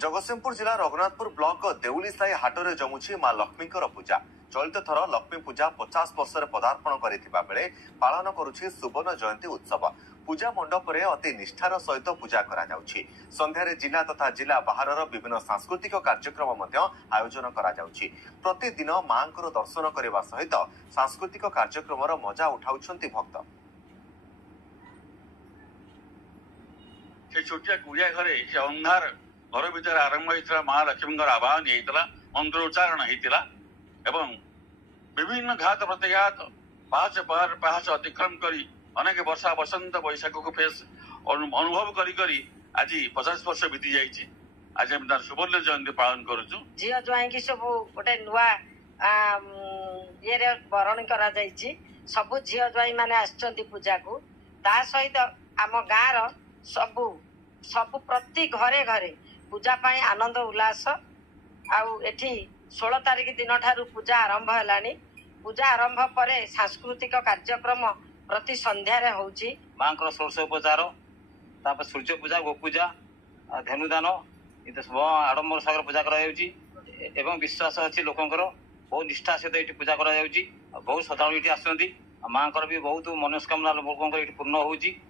जगतसिंहपुर जिला रघुनाथपुर ब्लॉक देउली साई हाटरे जमुची मां लक्ष्मीकर पूजा। चलित थर लक्ष्मी पूजा 50 वर्ष पदार्पण करथिबा बेले पालन करुछि सुवर्ण जयंती उत्सव। पूजा मंडप रे अति निष्ठार सहित पूजा करा जाउछि। संध्यारे जिला तथा जिला बाहरर विभिन्न सांस्कृतिक कार्यक्रम मध्य आयोजन करा जाउछि। प्रतिदिन मांकर दर्शन करबा सहित सांस्कृतिक कार्यक्रमर मजा उठाउछन्ति भक्त। से छोटिया कुड़िया घरे से अंधार घर भीतर आरंभ होता माँ लक्ष्मी आवाहन होता मंत्रोच्चारण होता एवं विभिन्न घात प्रतिघात पाहाच पहाड़ पाहाच अतिक्रम करी अनेक वर्षा बसंत बैशाख को फेस अनुभव करी आज 50 वर्ष बीती जाइए। आज हम तार सुवर्ण जयंती पालन करुचु। झील ज्वाई की सब गोटे नुआ ये बरण करा सब झील ज्वाई माने आछंती पूजा को ता सहित आम गाँव सबु सबु प्रति घरे घरे पूजा पाई आनंद उल्लास आठी 16 तारिख दिन ठारू पूजा आरंभ है। पूजा आरंभ पर सांस्कृतिक कार्यक्रम प्रति संध्यारे होउची। माँ षोडश उपचार तापर सूर्य पूजा गो पूजा धेनुदान ये सब आडम्बर सागर पूजा करा विश्वास अच्छी लोकंर बहुत निष्ठा सहित ये पूजा करा बहुत श्रद्धा ये आसती माँ भी बहुत मनस्कामना लोक पूर्ण होउची।